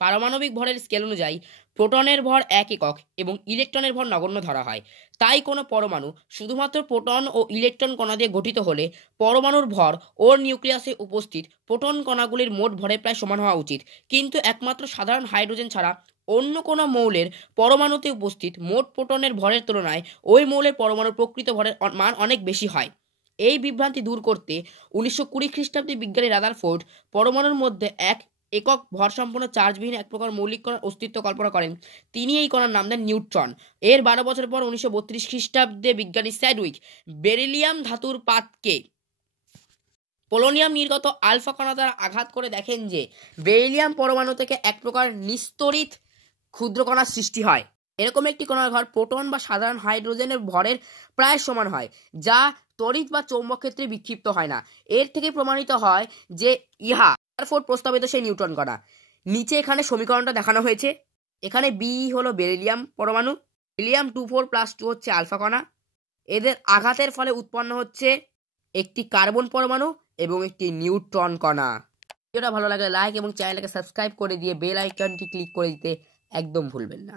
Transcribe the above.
পারমাণবিক ভরের স্কেল অনুযায়ী প্রোটনের ভর 1 একক এবং ইলেকট্রনের ভর নগণ্য ধরা হয়। তাই কোনো পরমাণু শুধুমাত্র প্রোটন ও ইলেকট্রন কণা দিয়ে গঠিত হলে পরমাণুর ভর ওর নিউক্লিয়াসে উপস্থিত প্রোটন কণাগুলির মোট ভরের প্রায় সমান হওয়া উচিত। কিন্তু একমাত্র সাধারণ হাইড্রোজেন ছাড়া অন্য কোনো মৌলের পরমাণুতে উপস্থিত মোট প্রোটনের ভরের তুলনায় ওই মৌলের পরমাণুর প্রকৃত ভরের মান অনেক বেশি হয়। এই বিভ্রান্তি দূর করতে 1920 খ্রিস্টাব্দে বিজ্ঞানী রাদারফোর্ড পরমাণুর মধ্যে এক একক ভরসম্পন্ন চার্জবিহীন এক প্রকার মৌলিক কণার অস্তিত্ব কল্পনা করেন। তিনি এই কণার নাম দেন নিউট্রন। এর 12 বছর পর 1932 খ্রিস্টাব্দে বিজ্ঞানী স্যাডউইক বেরিলিয়াম ধাতুর পাতকে পোলোনিয়াম নির্গত আলফা কণা দ্বারা আঘাত করে দেখেন যে বেরিলিয়াম পরমাণু থেকে এক প্রকার নিস্তড়িত ক্ষুদ্র কণার সৃষ্টি হয়। এরকম একটি কণার ভর প্রোটন বা সাধারণ হাইড্রোজেনের ভরের প্রায় সমান হয়, যা তড়িৎ বা চৌম্বক ক্ষেত্রে বিক্ষিপ্ত হয় না। এর থেকে প্রমাণিত হয় যে ইহা রাদারফোর্ড প্রস্তাবিত সেই নিউট্রন কণা। নিচে এখানে সমীকরণটা দেখানো হয়েছে। এখানে বি হলো বেরিলিয়াম পরমাণু, হিলিয়াম 24+2 হচ্ছে আলফা কণা। এদের আঘাতের ফলে উৎপন্ন হচ্ছে একটি কার্বন পরমাণু এবং একটি নিউট্রন কণা। ভিডিওটা ভালো লাগলে লাইক এবং চ্যানেলটাকে সাবস্ক্রাইব করে দিয়ে বেল আইকনটি ক্লিক করে দিতে একদম ভুলবেন না।